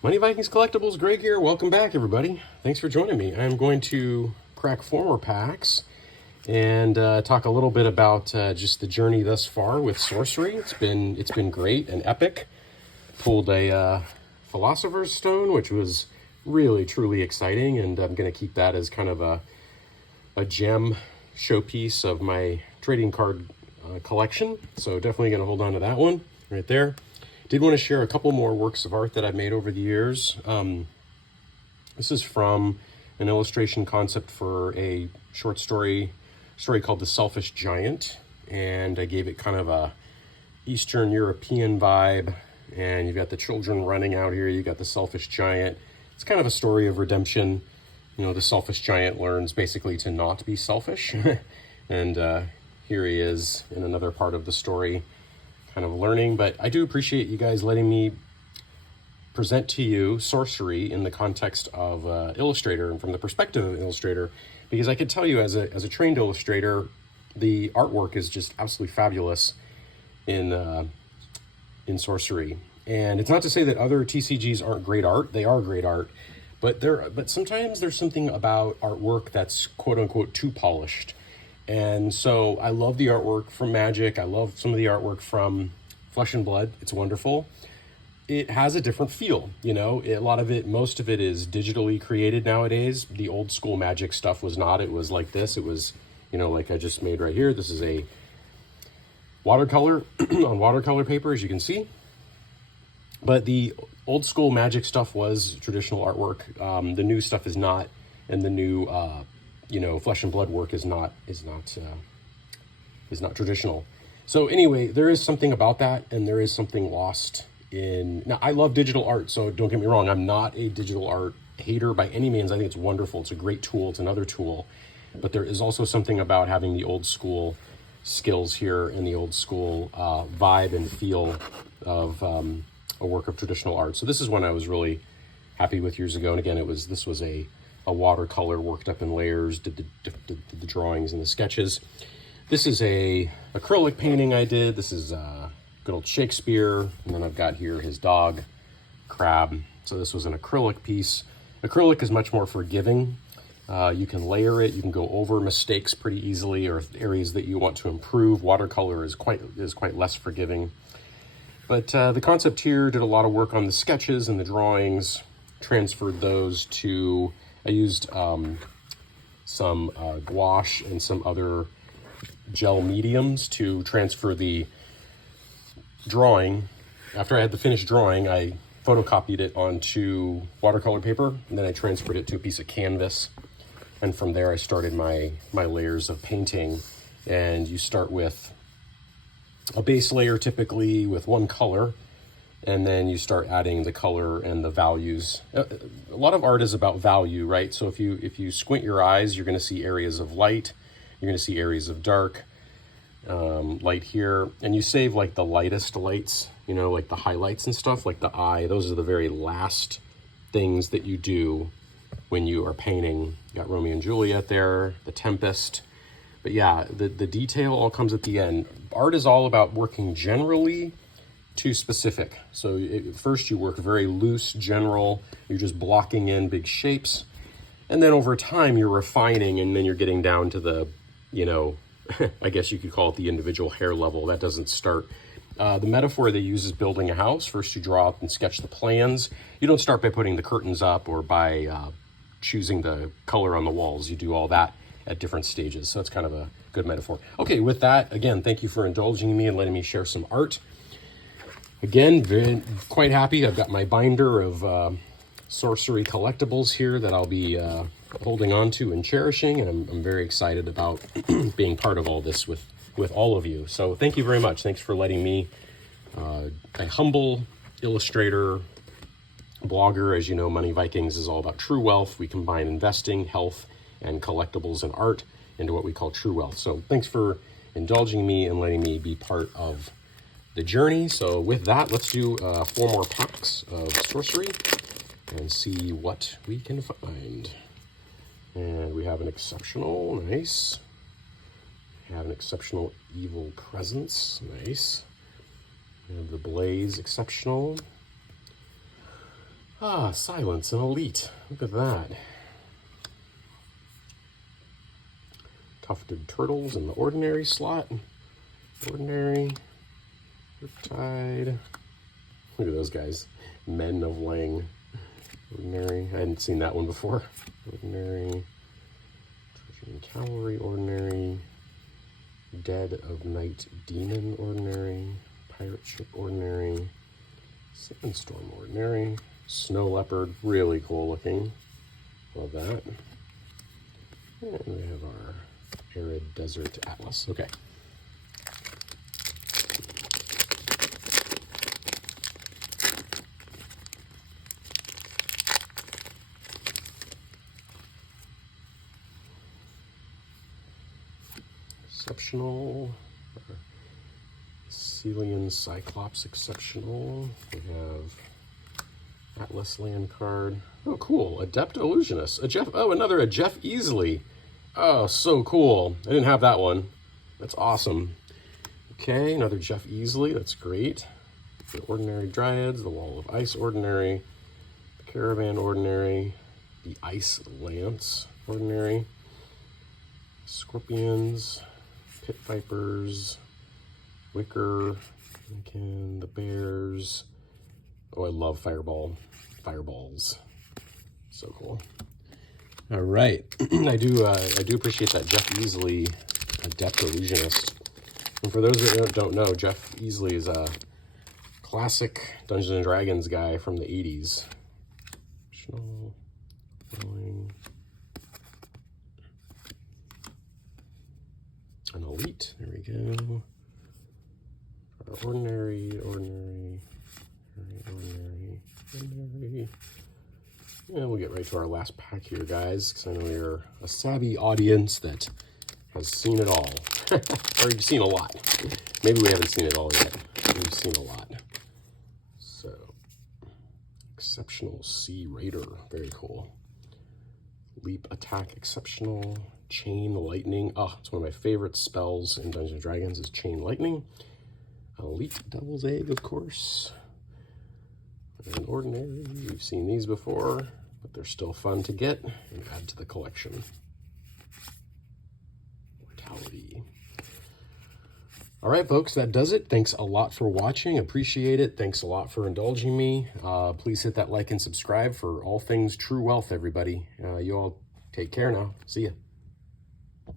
Money Vikings Collectibles, Greg here. Welcome back, everybody. Thanks for joining me. I'm going to crack 4 more packs and talk a little bit about just the journey thus far with Sorcery. It's been great and epic. Pulled a Philosopher's Stone, which was really, truly exciting, and I'm going to keep that as kind of a gem showpiece of my trading card collection. So definitely going to hold on to that one right there. Did want to share a couple more works of art that I've made over the years. This is from an illustration concept for a short story called The Selfish Giant, and I gave it kind of a Eastern European vibe, and you've got the children running out here, you got the selfish giant. It's kind of a story of redemption. You know, the selfish giant learns basically to not be selfish, and here he is in another part of the story, kind of learning. But I do appreciate you guys letting me present to you Sorcery in the context of Illustrator and from the perspective of Illustrator, because I could tell you as a trained illustrator, the artwork is just absolutely fabulous in Sorcery. And it's not to say that other TCGs aren't great art. They are great art, but sometimes there's something about artwork that's quote unquote too polished. And so I love the artwork from Magic. I love some of the artwork from Flesh and Blood. It's wonderful. It has a different feel, you know. Most of it is digitally created nowadays. The old school Magic stuff was not. It was like this. It was, you know, like I just made right here. This is a watercolor on watercolor paper, as you can see. But the old school Magic stuff was traditional artwork. The new stuff is not, and the new Flesh and Blood work is not traditional. So anyway, there is something about that, and there is something lost in. Now, I love digital art, so don't get me wrong. I'm not a digital art hater by any means. I think it's wonderful. It's a great tool. It's another tool, but there is also something about having the old school skills here and the old school vibe and feel of a work of traditional art. So this is one I was really happy with years ago. And again, this was a watercolor worked up in layers, did the drawings and the sketches. This is a acrylic painting I did. This is good old Shakespeare. And then I've got here his dog, Crab. So this was an acrylic piece. Acrylic is much more forgiving. You can layer it. You can go over mistakes pretty easily or areas that you want to improve. Watercolor is quite less forgiving. But the concept here, did a lot of work on the sketches and the drawings, transferred those to, I used some gouache and some other gel mediums to transfer the drawing. After I had the finished drawing, I photocopied it onto watercolor paper, and then I transferred it to a piece of canvas. And from there, I started my layers of painting. And you start with a base layer typically with one color, and then you start adding the color and the values. A lot of art is about value, right? So if you squint your eyes, you're going to see areas of light, you're going to see areas of dark, light here, and you save like the lightest lights, you know, like the highlights and stuff, like the eye. Those are the very last things that you do when you are painting. You got Romeo and Juliet there, the Tempest. But yeah, the detail all comes at the end. Art is all about working generally to specific. So first you work very loose, general. You're just blocking in big shapes. And then over time you're refining, and then you're getting down to the, you know, I guess you could call it the individual hair level. That doesn't start. The metaphor they use is building a house. First you draw up and sketch the plans. You don't start by putting the curtains up or by choosing the color on the walls. You do all that at different stages. So it's kind of a good metaphor. Okay, with that, again, thank you for indulging me and letting me share some art. Again, quite happy. I've got my binder of Sorcery collectibles here that I'll be holding on to and cherishing, and I'm very excited about being part of all this with all of you. So thank you very much. Thanks for letting me, a humble illustrator, blogger. As you know, Money Vikings is all about true wealth. We combine investing, health, and collectibles and art into what we call true wealth. So thanks for indulging me and letting me be part of the journey. So with that, let's do 4 more packs of Sorcery and see what we can find. And we have an exceptional, nice. We have an exceptional evil presence, nice. We have the blaze, exceptional. Ah, Silence and Elite. Look at that. Tufted Turtles in the Ordinary slot. Ordinary. Riptide. Look at those guys. Men of Lang. Ordinary. I hadn't seen that one before. Ordinary. Trojan Cavalry. Ordinary. Dead of Night Demon. Ordinary. Pirate Ship. Ordinary. Sandstorm. Ordinary. Snow Leopard. Really cool looking. Love that. And we have our Arid Desert Atlas. Okay. Exceptional. Celian Cyclops Exceptional. We have Atlas Land card. Oh, cool. Adept Illusionist. Another Jeff Easley. Oh, so cool. I didn't have that one. That's awesome. Okay, another Jeff Easley. That's great. The Ordinary Dryads, the Wall of Ice Ordinary, the Caravan Ordinary, the Ice Lance Ordinary, Scorpions, Pit Vipers, Wicker, Lincoln, the Bears. Oh, I love Fireballs. So cool. All right, I do appreciate that Jeff Easley Adept Illusionist. And for those that don't know, Jeff Easley is a classic Dungeons and Dragons guy from the 80s. An Elite, there we go. Our Ordinary. And we'll get right to our last pack here, guys, because I know you're a savvy audience that has seen it all. Or you've seen a lot. Maybe we haven't seen it all yet. We've seen a lot. So, Exceptional Sea Raider. Very cool. Leap Attack Exceptional. Chain Lightning. Oh, it's one of my favorite spells in Dungeons & Dragons is Chain Lightning. Elite Devil's Egg, of course. And Ordinary. We've seen these before, but they're still fun to get and add to the collection. Mortality. All right, folks, that does it. Thanks a lot for watching. Appreciate it. Thanks a lot for indulging me. Please hit that like and subscribe for all things True Wealth, everybody. You all take care now. See ya.